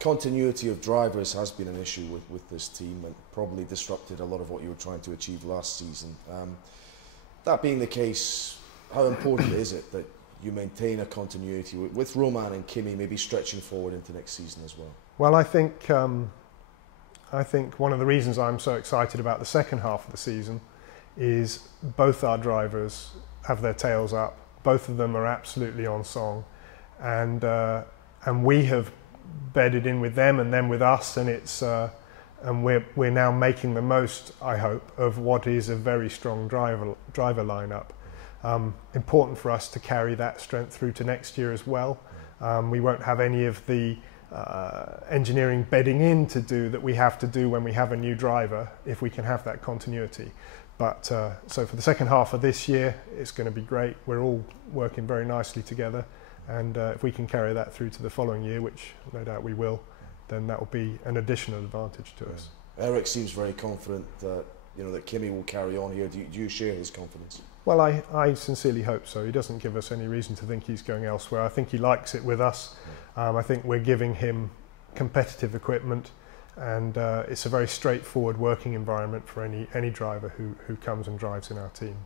Continuity of drivers has been an issue with this team and probably disrupted a lot of what you were trying to achieve last season. That being the case, how important is it that you maintain a continuity with Roman and Kimi maybe stretching forward into next season as well? Well, I think one of the reasons I'm so excited about the second half of the season is both our drivers have their tails up. Both of them are absolutely on song, and we have bedded in with them and them with us, and it's and we're now making the most, I hope, of what is a very strong driver lineup. Important for us to carry that strength through to next year as well. We won't have any of the engineering bedding in to do that we have to do when we have a new driver, if we can have that continuity. But so for the second half of this year, it's going to be great. We're all working very nicely together, and if we can carry that through to the following year, which no doubt we will, then that will be an additional advantage to us. Eric seems very confident that that Kimi will carry on here. Do you share his confidence? Well, I sincerely hope so. He doesn't give us any reason to think he's going elsewhere. I think he likes it with us. I think we're giving him competitive equipment, and it's a very straightforward working environment for any driver who comes and drives in our team.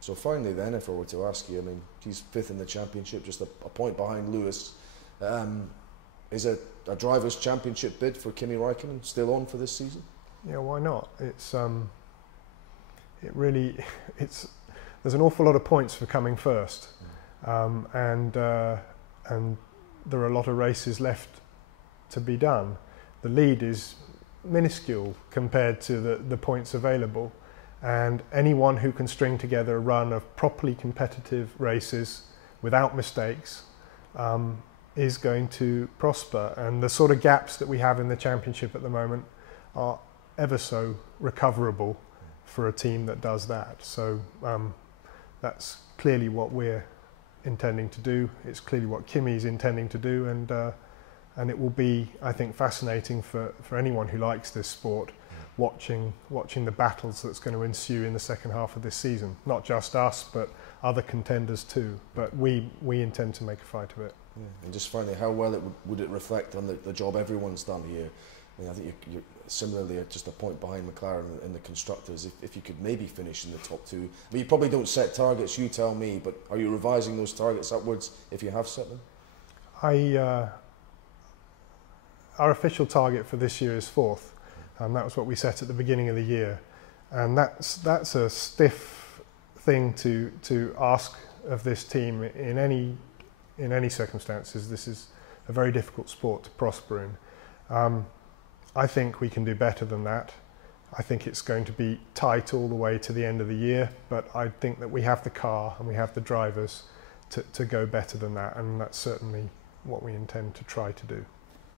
So finally then, if I were to ask you, I mean, he's 5th in the championship, just a point behind Lewis. Is a driver's championship bid for Kimi Räikkönen still on for this season? Yeah, why not? There's an awful lot of points for coming first, and there are a lot of races left to be done. The lead is minuscule compared to the points available, and anyone who can string together a run of properly competitive races without mistakes is going to prosper. And the sort of gaps that we have in the championship at the moment are ever so recoverable for a team that does that. So that's clearly what we're intending to do. It's clearly what Kimi's intending to do, and it will be, I think, fascinating for anyone who likes this sport, watching the battles that's going to ensue in the second half of this season. Not just us, but other contenders too. But we intend to make a fight of it. Yeah. And just finally, how well would it reflect on the job everyone's done here? I mean, I think you're similarly just a point behind McLaren in the constructors. If you could maybe finish in the top 2. I mean, you probably don't set targets, you tell me, but are you revising those targets upwards if you have set them? Our official target for this year is 4th. That was what we set at the beginning of the year, and that's a stiff thing to ask of this team in any circumstances. This is a very difficult sport to prosper in. I think we can do better than that. I think it's going to be tight all the way to the end of the year, but I think that we have the car and we have the drivers to go better than that, and that's certainly what we intend to try to do.